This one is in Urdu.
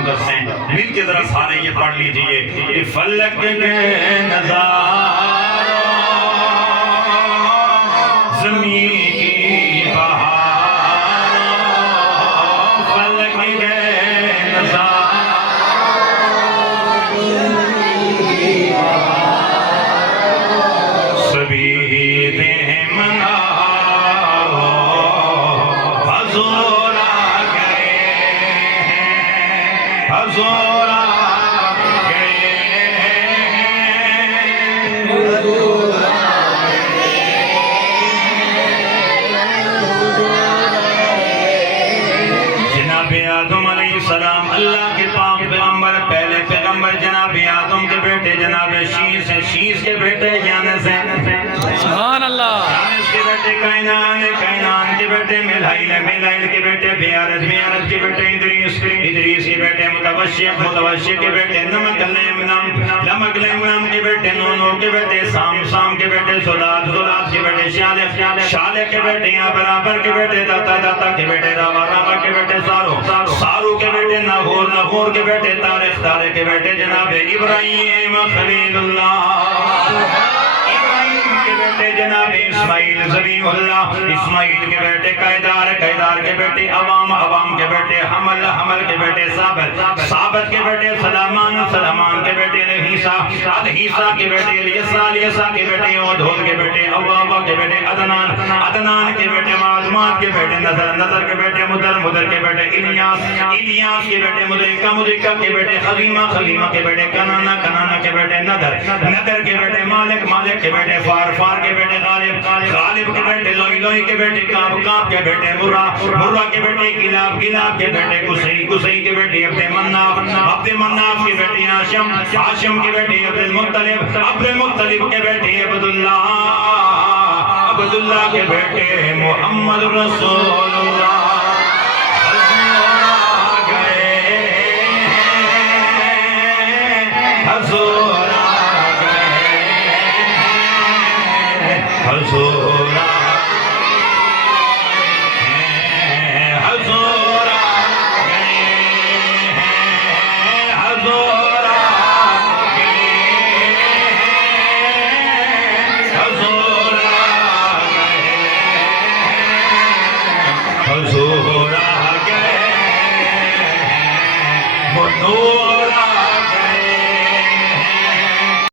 محبت سے مل کے ذرا سارے یہ پڑھ لیجئے کہ فلک کے نظاروں زمین کی بہاروں فلک کے نظاروں سبھی دے منارو حضور آ گئے ہیں حضور آ گئے ہیں حضور آ جناب آدم علیہ السلام اللہ کے پاک پیغمبر پہلے پیغمبر جناب آدم کے بیٹے جناب شیس کے بیٹے یانس ہیں سبحان اللہ یانس کے بیٹے کائنان کے بیٹے میلائیل کے بیٹے بیارت کے بیٹے ادریس کے بیٹے متوشق کے بیٹے نمک لیم کے بیٹے نونو کے بیٹے سام کے بیٹے زلات کے بیٹے شالح کے بیٹے برابر کے بیٹے داتا کے بیٹے راوا کے بیٹے سارو کے بیٹے نغور کے بیٹے تارق کے بیٹے جناب ابراہیم خلیل اللہ کے بیٹے جناب اسماعیل ذبیح اللہ اسماعیل کے بیٹے قیدار کے بیٹے عوام کے بیٹے حمل کے بیٹے ثابت کے بیٹے سلامان کے بیٹے عیسیٰ کے بیٹے الیسا کے بیٹے عدھول کے بیٹے اوابا کے بیٹے عدنان کے بیٹے معظمات کے بیٹے نظر کے بیٹے مدر کے بیٹے الیاس کے بیٹے مدرکہ کے بیٹے خلیمہ کے بیٹے کنانا کے بیٹے ندر کے بیٹے مالک کے بیٹے فار کے بیٹے غالب کے بیٹے لوئی کے بیٹے کاب کے بیٹے مرہ کے بیٹے گلاب کے بیٹے گسئی کے بیٹے عبد مناف کے بیٹے ہاشم کے بیٹے عبد المطلب کے بیٹے عبداللہ کے بیٹے محمد رسول اللہ حضور آ گئے حضور آ گئے حضور آ گئے حضور آ گئے حضور آ گئے